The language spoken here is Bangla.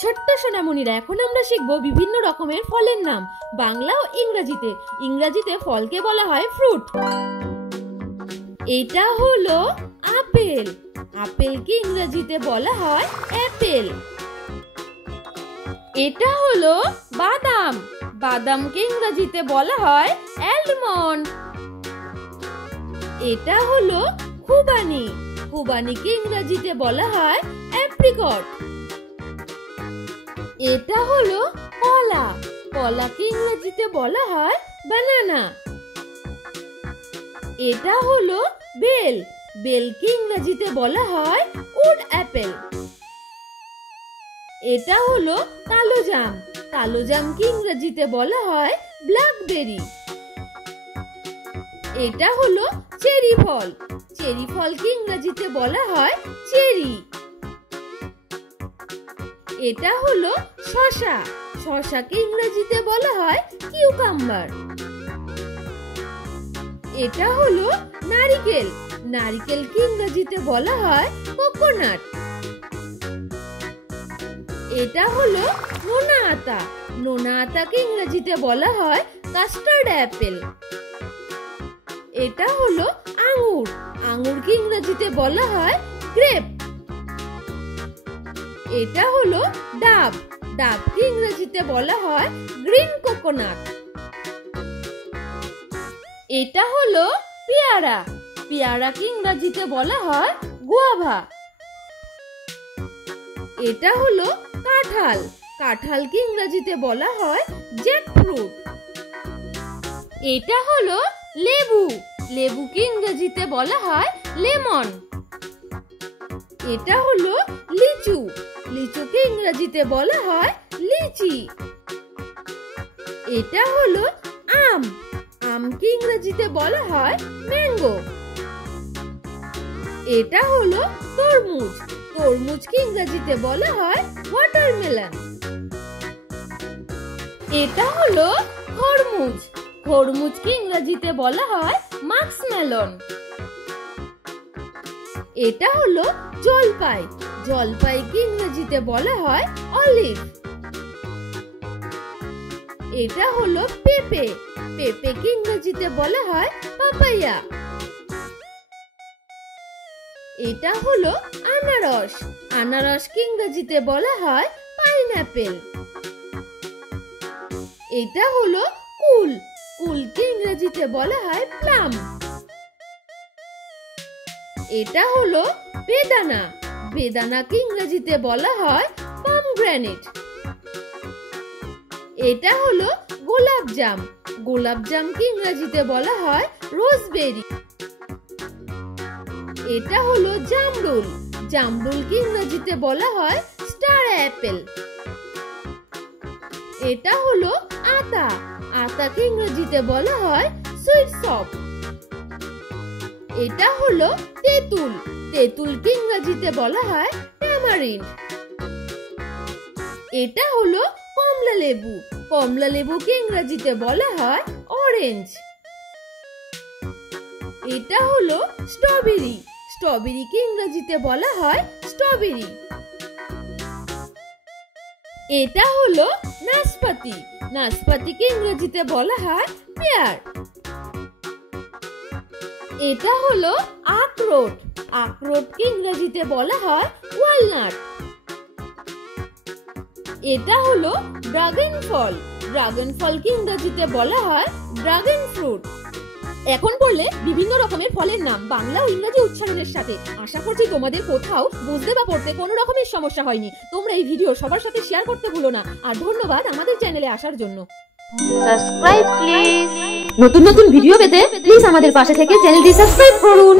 ছোট্ট সোনামণিরা, এখন আমরা শিখবো বিভিন্ন রকমের ফলের নাম বাংলা ও ইংরেজিতে। ইংরেজিতে ফলকে বলা হয় ফ্রুট। এটা হলো আপেল। আপেলকে ইংরেজিতে বলা হয় অ্যাপেল। এটা হলো বাদাম। বাদামকে ইংরেজিতে বলা হয় অ্যালমন্ড। এটা হলো খুবানি। খুবানিকে ইংরেজিতে বলা হয় অ্যাপ্রিকট। এটা হলো কলা। কলাকে ইংরেজিতে বলা হয় বানানা। এটা হলো বেল। বেলকে ইংরেজিতে বলা হয় উড অ্যাপেল। এটা হলো কালো জাম। কালো জামকে ইংরেজিতে বলা হয় ব্ল্যাকবেরি। এটা হলো চেরি ফল। চেরি ফলকে ইংরেজিতে বলা হয় চেরি। এটা হলো শসা। শসাকে ইংরেজিতে বলা হয় কিউকাম্বার। এটা হলো নারিকেল। নারিকেলকে ইংরেজিতে বলা হয় কোকোনাট। এটা হলো নোনা আতা। নোনা আতাকে ইংরেজিতে বলা হয় কাস্টার্ড অ্যাপেল। এটা হলো আঙ্গুর। আঙ্গুরকে ইংরেজিতে বলা হয় গ্রেপ। এটা হলো ডাব। ডাবকে ইংরেজিতে বলা হয় গ্রিন কোকোনাট। এটা হলো পেয়ারা। পেয়ারাকে ইংরেজিতে বলা হয় গুয়াভা। এটা হলো কাঁঠাল। কাঁঠালকে ইংরেজিতে বলা হয় জ্যাকফ্রুট। এটা হলো লেবু। লেবুকে ইংরেজিতে বলা হয় লেমন। এটা হলো লিচু। লিচুকে ইংরেজিতে বলা হয় লিচি। এটা হলো আম। আমকে ইংরেজিতে বলা হয় ম্যাঙ্গো। এটা হলো তরমুজ। তরমুজকে ইংরেজিতে বলা হয় ওয়াটারমেলন। এটা হলো খরমুজ। খরমুজকে ইংরেজিতে বলা হয় মাস্কমেলন। এটা হলো জলপাই। জলপাইকে ইংরেজিতে বলা হয় অলিভ। এটা হলো পেঁপে। পেঁপেকে ইংরেজিতে বলা হয় পাপায়া। এটা হলো আনারস। আনারসকে ইংরেজিতে বলা হয় পাইনঅ্যাপেল। এটা হলো কুল। কুলকে ইংরেজিতে বলা হয় প্লাম। এটা হলো বেদানা। বেদানাকে ইংরেজিতে বলা হয় পমগ্রানেট। এটা হলো গোলাপ জাম। গোলাপ জামকে ইংরেজিতে বলা হয় রোজবেরি। এটা হলো জামরুল। জামরুলকে ইংরেজিতে বলা হয় স্টার অ্যাপেল। এটা হলো আতা। আতাকে ইংরেজিতে বলা হয় সুইট সপ। এটা হলো তেঁতুল। তেঁতুলকে ইংরেজিতে বলা হয় ট্যামারিন্ড। এটা হলো কমলা লেবু। কমলা লেবুকে ইংরেজিতে বলা হয় অরেঞ্জ। এটা হলো স্ট্রবেরি। স্ট্রবেরিকে ইংরেজিতে বলা হয় স্ট্রবেরি। এটা হলো নাশপাতি। নাশপাতিকে ইংরেজিতে বলা হয় পেয়ার। এটা হলো আখরোট। আখরোটকে ইংরেজিতে বলা হয় ওয়ালনাট। এটা হলো ড্রাগন ফল। ড্রাগন ফলকে ইংরেজিতে বলা হয় ড্রাগন ফ্রুট। এখন পড়লে বিভিন্ন রকমের ফলের নাম বাংলা ও ইংরেজি উচ্চারণের সাথে। আশা করছি তোমাদের কোথাও বুঝতে বা পড়তে কোনো রকমের সমস্যা হয়নি। তোমরা এই ভিডিও সবার সাথে শেয়ার করতে ভুলো না। আর ধন্যবাদ আমাদের চ্যানেলে আসার জন্য। Subscribe please. নতুন নতুন ভিডিও পেতে প্লিজ আমাদের পাশে থেকে চ্যানেলটি সাবস্ক্রাইব করুন।